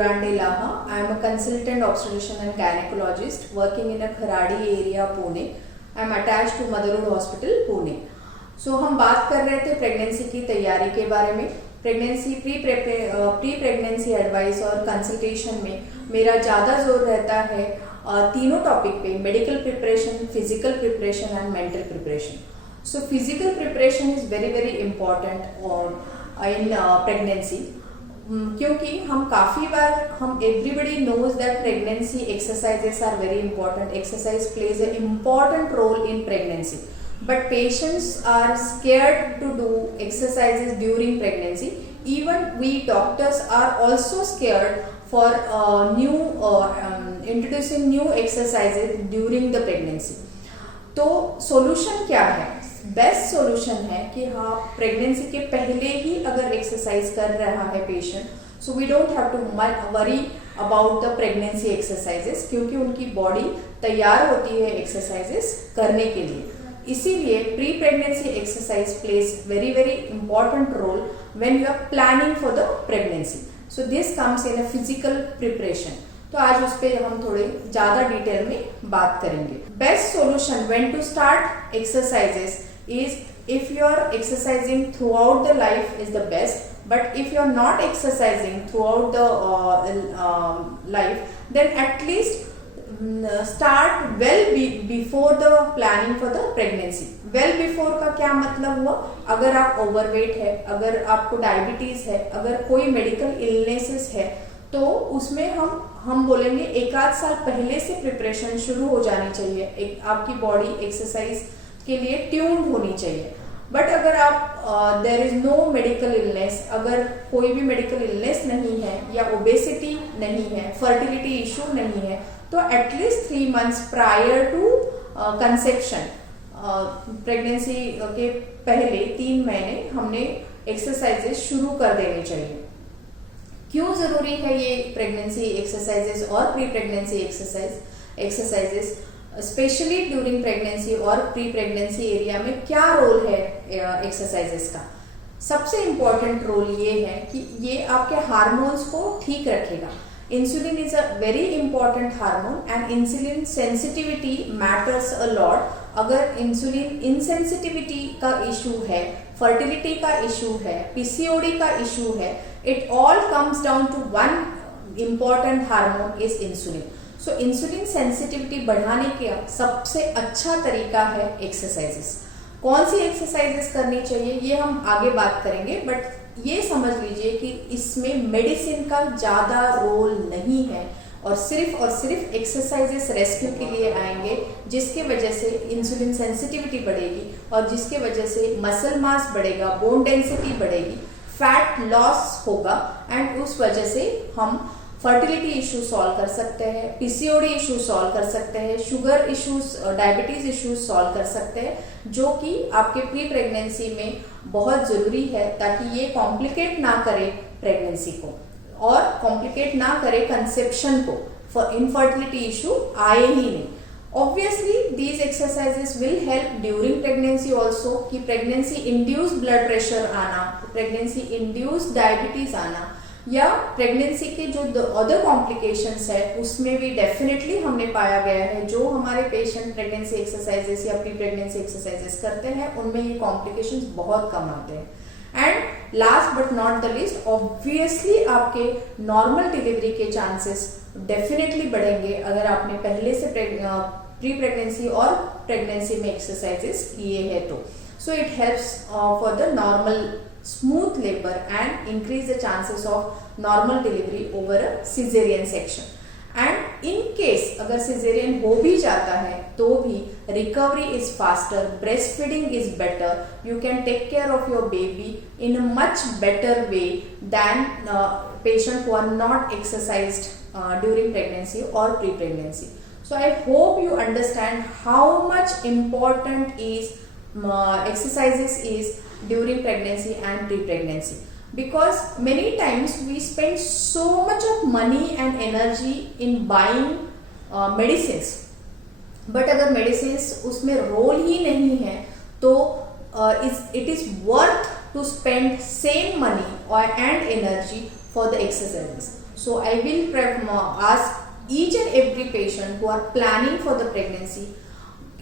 Durande Laha. I am a consultant obstetrician and gynecologist working in a Kharadi area, Pune. I am attached to Motherhood Hospital, Pune. So हम बात कर रहे थे pregnancy की तैयारी के बारे में. प्रेगनेंसी प्री प्रेगनेंसी एडवाइस और कंसल्टेशन में मेरा ज़्यादा जोर रहता है तीनों टॉपिक पे, medical preparation, physical preparation and mental preparation. So physical preparation is very very important in pregnancy, क्योंकि हम काफ़ी बार everybody knows that pregnancy exercises are very important. Exercise plays a important role in pregnancy, but patients are scared to do exercises during pregnancy. Even we doctors are also scared for introducing new exercises during the pregnancy. तो solution क्या है? Best solution है कि हाँ pregnancy के पहले ही अगर exercise कर रहा है patient, so we don't have to worry about the pregnancy exercises, क्योंकि उनकी बॉडी तैयार होती है एक्सरसाइजेस करने के लिए. इसीलिए pre pregnancy exercise plays very very important role when you are planning for the pregnancy. So this comes in a physical preparation. तो आज उस पर हम थोड़े ज़्यादा डिटेल में बात करेंगे. Best solution when to start exercises is if you are exercising throughout the life is the best, but if you are not exercising throughout the life, then at least start well before the planning for the pregnancy. well before का क्या मतलब हुआ? अगर आप overweight है, अगर आपको diabetes है, अगर कोई मेडिकल इलनेसेस है, तो उसमें हम बोलेंगे एक आध साल पहले से प्रिपरेशन शुरू हो जानी चाहिए. आपकी बॉडी एक्सरसाइज के लिए ट्यून्ड होनी चाहिए. बट अगर आप there is no medical illness, अगर कोई भी मेडिकल इलनेस नहीं है या ओबेसिटी नहीं है, फर्टिलिटी इशू नहीं है, तो at least 3 months prior to conception, pregnancy के पहले 3 महीने हमने एक्सरसाइजेस शुरू कर देने चाहिए. क्यों जरूरी है ये प्रेगनेंसी एक्सरसाइजेस और pre pregnancy exercises specially during pregnancy और प्री प्रेगनेंसी एरिया में क्या रोल है एक्सरसाइजेस का? सबसे इम्पॉर्टेंट रोल ये है कि ये आपके हार्मोन्स को ठीक रखेगा. Insulin is a very important hormone and insulin sensitivity matters a lot. अगर इंसुलिन इनसेंसिटिविटी का इशू है, फर्टिलिटी का इशू है, पीसीओडी का इशू है, it all comes down to one important hormone is insulin. So insulin sensitivity बढ़ाने का सबसे अच्छा तरीका है एक्सरसाइजेस. कौन सी एक्सरसाइजेस करनी चाहिए ये हम आगे बात करेंगे, बट ये समझ लीजिए कि इसमें मेडिसिन का ज़्यादा रोल नहीं है और सिर्फ एक्सरसाइजेस रेस्क्यू के लिए आएंगे, जिसके वजह से इंसुलिन सेंसिटिविटी बढ़ेगी और जिसके वजह से मसल मास बढ़ेगा, बोन डेंसिटी बढ़ेगी, फैट लॉस होगा एंड उस वजह से हम फर्टिलिटी इशू सॉल्व कर सकते हैं, पीसीओडी इशू सॉल्व कर सकते हैं, sugar issues, diabetes issues solve कर सकते हैं, जो कि आपके प्री प्रेगनेंसी में बहुत ज़रूरी है ताकि ये कॉम्प्लिकेट ना करे प्रेगनेंसी को और कॉम्प्लिकेट ना करे कंसेप्शन को. इनफर्टिलिटी इशू आए ही नहीं. Obviously these exercises will help during pregnancy also, कि प्रेगनेंसी इंड्यूस्ड ब्लड प्रेशर आना, प्रेगनेंसी इंड्यूस्ड डायबिटीज आना या प्रेगनेंसी के जो अदर कॉम्प्लिकेशंस है उसमें भी डेफिनेटली हमने पाया गया है. जो हमारे पेशेंट प्रेगनेंसी एक्सरसाइजेस या प्री प्रेगनेंसी एक्सरसाइजेस करते हैं उनमें ये कॉम्प्लिकेशंस बहुत कम आते हैं. And last but not the least, obviously आपके नॉर्मल डिलीवरी के चांसेस डेफिनेटली बढ़ेंगे अगर आपने पहले से प्री प्रेगनेंसी और प्रेगनेंसी में एक्सरसाइजेस किए हैं तो. So it helps for the normal smooth labor and increase the chances of normal delivery over a cesarean section. And in case अगर cesarean हो भी जाता है तो भी recovery is faster, breastfeeding is better, you can take care of your baby in a much better way than patients who are not exercised during pregnancy or pre-pregnancy. So I hope you understand how much important is exercises is during pregnancy and pre-pregnancy, because many times we spend so much of money and energy in buying medicines, but अगर medicines उसमें role ही नहीं है तो it is worth to spend same money and energy for the exercises. So I will ask each and every patient who are planning for the pregnancy,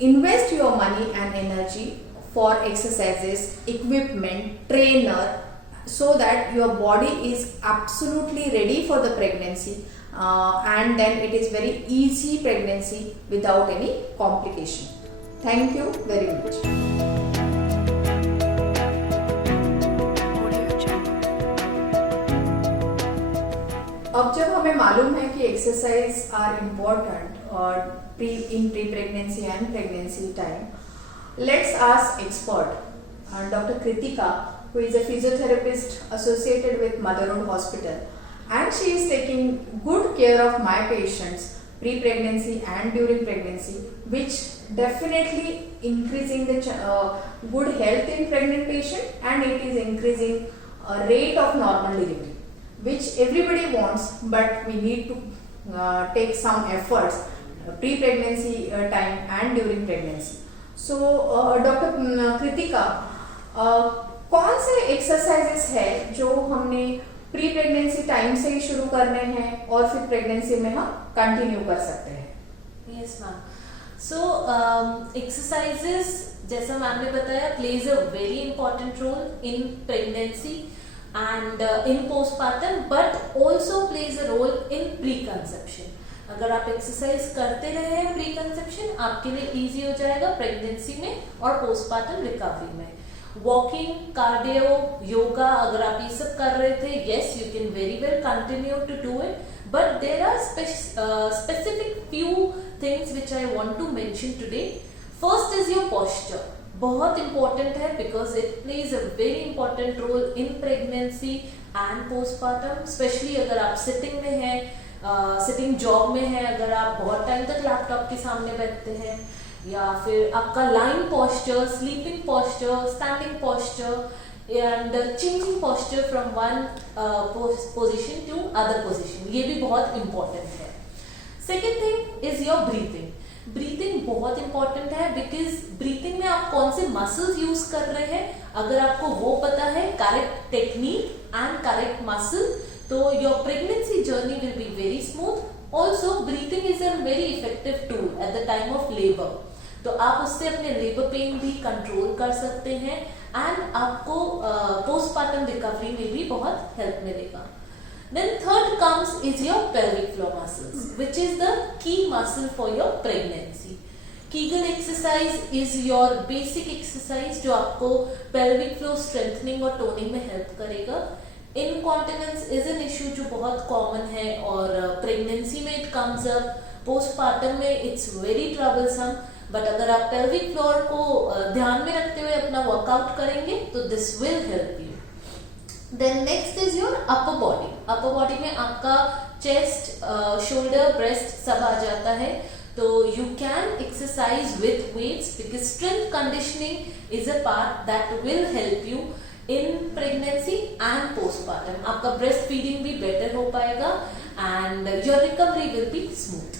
invest your money and energy for exercises, equipment, trainer, so that your body is absolutely ready for the pregnancy, and then it is very easy pregnancy without any complication. Thank you very much. अब जब हमें मालूम है कि exercise are important और इन pre pregnancy and pregnancy time, let's ask expert, Dr. Kritika, who is a physiotherapist associated with Motherhood Hospital, and she is taking good care of my patients pre-pregnancy and during pregnancy, which definitely increasing the good health in pregnant patient, and it is increasing rate of normal delivery, which everybody wants, but we need to take some efforts pre-pregnancy time and during pregnancy. So, doctor Kritika, कौन से exercises है जो हमने pre pregnancy time से ही शुरू करने हैं और फिर प्रेगनेंसी में हम कंटिन्यू कर सकते हैं? यस मैम, सो एक्सरसाइजेस जैसा मैम ने बताया plays a very important role in pregnancy and in postpartum, but also plays a role in pre conception. अगर आप एक्सरसाइज करते रहे हैं प्री कंसेप्शन, आपके लिए इजी हो जाएगा प्रेगनेंसी में और पोस्टपार्टम रिकवरी में. वॉकिंग, कार्डियो, योगा, अगर आप ये सब कर रहे थे, yes you can very well continue to do it, but there are specific few things which I want to mention today. First is your posture. बहुत इंपॉर्टेंट है because it plays a very important role in pregnancy and postpartum, especially अगर आप sitting में हैं, sitting job में है, अगर आप बहुत टाइम तक लैपटॉप के सामने बैठते हैं, या फिर आपका lying posture, sleeping posture, standing posture and changing posture from one position to other position, ये भी बहुत इंपॉर्टेंट है. Second thing is your breathing. Breathing बहुत इंपॉर्टेंट है बिकॉज ब्रीथिंग में आप कौन से मसल्स यूज कर रहे हैं, अगर आपको वो पता है, correct technique and correct muscle, तो your pregnancy journey will be very smooth. Also, breathing is a very effective tool at the time of labor. तो आप उससे अपने लेबर पेन भी कंट्रोल कर सकते हैं एंड आपको पोस्टपार्टम रिकवरी में भी बहुत हेल्प मिलेगा. Then third comes is your pelvic floor muscles, which is the key muscle for your pregnancy. Kegel exercise is your basic exercise जो आपको pelvic floor strengthening और toning में हेल्प करेगा. इनकॉन्टिनेंस इज एन इशू जो बहुत common है और pregnancy में इट कम्स अप, पोस्टपार्टम में इट्स वेरी ट्रबलसम, बट अगर आप पेल्विक फ्लोर को ध्यान में रखते हुए अपना वर्कआउट करेंगे तो this will help you. Then next is your upper body. Upper body में आपका चेस्ट, शोल्डर, ब्रेस्ट सब आ जाता है, तो you can exercise with weights because strength conditioning is a part that will help you in pregnancy and postpartum. आपका breast feeding भी better हो पाएगा and your recovery will be smooth.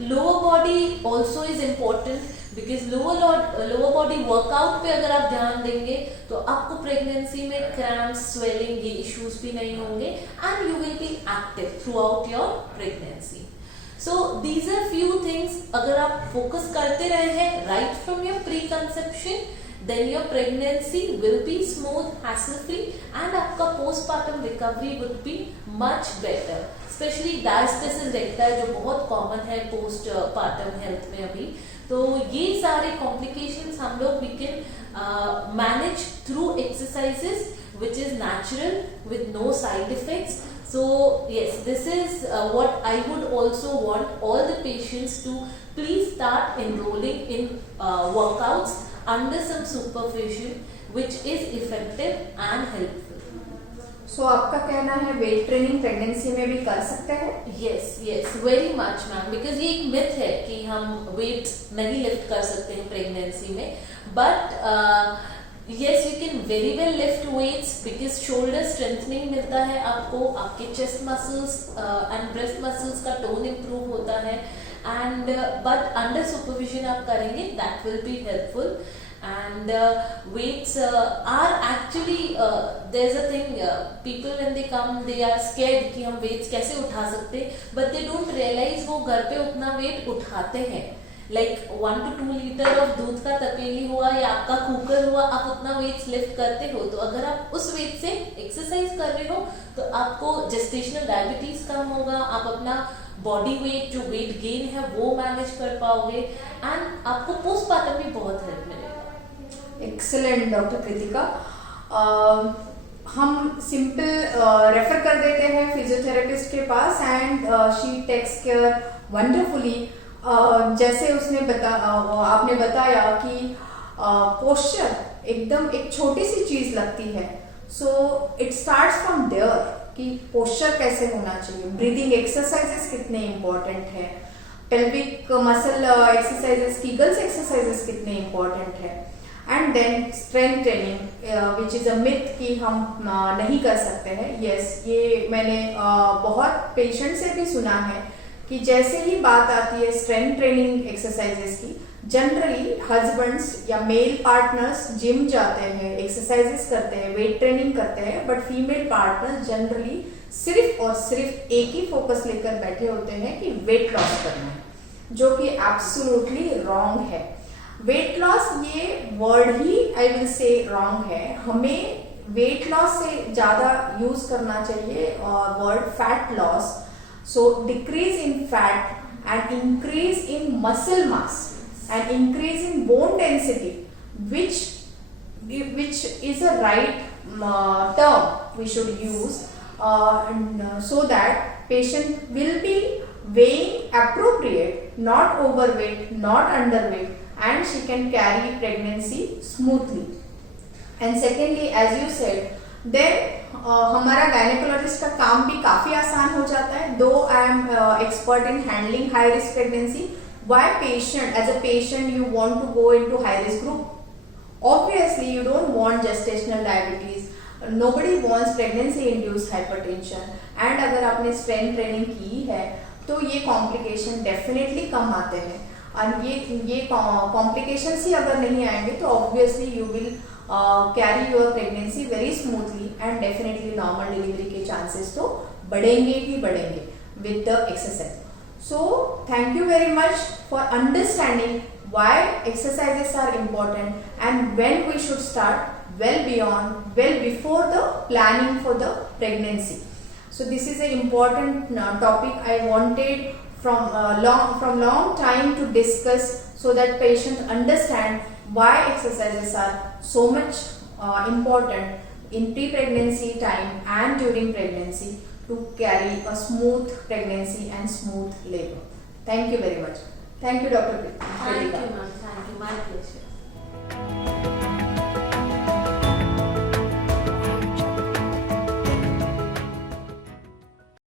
Lower body also is important because lower body workout पे अगर आप ध्यान देंगे तो आपको प्रेगनेंसी में क्रैम्प्स, स्वेलिंग, ये इश्यूज भी नहीं होंगे and you will be active throughout your pregnancy. So these are few things अगर आप फोकस करते रहे हैं right from your pre conception, then your pregnancy will be smooth, hassle free and आपका postpartum recovery would be much better. Especially diastasis recti जो बहुत common है postpartum health में अभी, तो ये सारे complications हम लोग we can manage through exercises which is natural with no side effects. So yes, this is what I would also want all the patients to please start enrolling in workouts under some supervision which is effective and helpful. So आपका कहना है weight training pregnancy में भी कर सकते हैं? Yes yes, very much ma'am, because ये एक मिथ है कि हम वेट नहीं लिफ्ट कर सकते हैं प्रेगनेंसी में, but yes, you can very well lift weights because shoulder strengthening मिलता है आपको, आपके chest muscles and breast muscles का tone improve होता है and but under supervision आप करेंगे that will be helpful and weights are actually there's a thing, people when they come they are scared कि हम weights कैसे उठा सकते, but they don't realize वो घर पे उतना weight उठाते हैं. Like 1 to 2 लीटर ऑफ दूध का तपेली हुआ या आपका कुकर हुआ, आप उतना वेट्स लिफ्ट करते हो. तो अगर आप उस वेट से एक्सरसाइज कर रहे हो तो आपको जेस्टेशनल डायबिटीज कम होगा, आप अपना बॉडी वेट जो वेट गेन है वो मैनेज कर पाओगे, एंड आपको पोस्टपार्टम भी बहुत हेल्प मिलेगा. Excellent doctor Kritika. हम सिंपल रेफर कर देते हैं फिजियोथेरेपिस्ट के पास and she takes care wonderfully. जैसे उसने आपने बताया कि पोस्चर एकदम एक छोटी सी चीज लगती है. So it starts from there कि पोस्चर कैसे होना चाहिए. ब्रीदिंग एक्सरसाइजेस कितने इम्पोर्टेंट है, pelvic muscle exercises, Kegels exercises कितने इम्पोर्टेंट है, and then strength training which is a myth कि हम नहीं कर सकते हैं. यस, ये मैंने बहुत पेशेंट से भी सुना है कि जैसे ही बात आती है स्ट्रेंथ ट्रेनिंग एक्सरसाइजेस की, जनरली हस्बैंड्स या मेल पार्टनर्स जिम जाते हैं, एक्सरसाइजेस करते हैं, वेट ट्रेनिंग करते हैं, बट फीमेल पार्टनर्स जनरली सिर्फ और सिर्फ एक ही फोकस लेकर बैठे होते हैं कि वेट लॉस करना है, जो कि एब्सोल्युटली रॉन्ग है. वेट लॉस ये word he I will say wrong है. हमें वेट लॉस से ज़्यादा यूज करना चाहिए word fat loss. So decrease in fat and increase in muscle mass and increase in bone density, which is a right term we should use, so that patient will be weighing appropriate, not overweight, not underweight, and she can carry pregnancy smoothly. And secondly, as you said, then हमारा gynaecologist का काम भी काफी आसान हो जाता है. Though I am expert in handling high risk pregnancy. Why patient as a patient you want to go into high risk group? Obviously you don't want gestational diabetes, nobody wants pregnancy induced hypertension. And अगर आपने strength training की है तो ये complication definitely come आते हैं. और ये कॉम्प्लिकेशंस ही अगर नहीं आएंगे तो obviously you will carry your pregnancy very smoothly and definitely normal delivery के chances तो बढ़ेंगे ही बढ़ेंगे with the exercise. So thank you very much for understanding why exercises are important and when we should start well before the planning for the pregnancy. So this is an important topic I wanted from long time to discuss so that patients understand why exercises are so much important in pre-pregnancy time and during pregnancy to carry a smooth pregnancy and smooth labor. Thank you very much. Thank you, Dr. Thank you, ma'am. Thank you. My pleasure.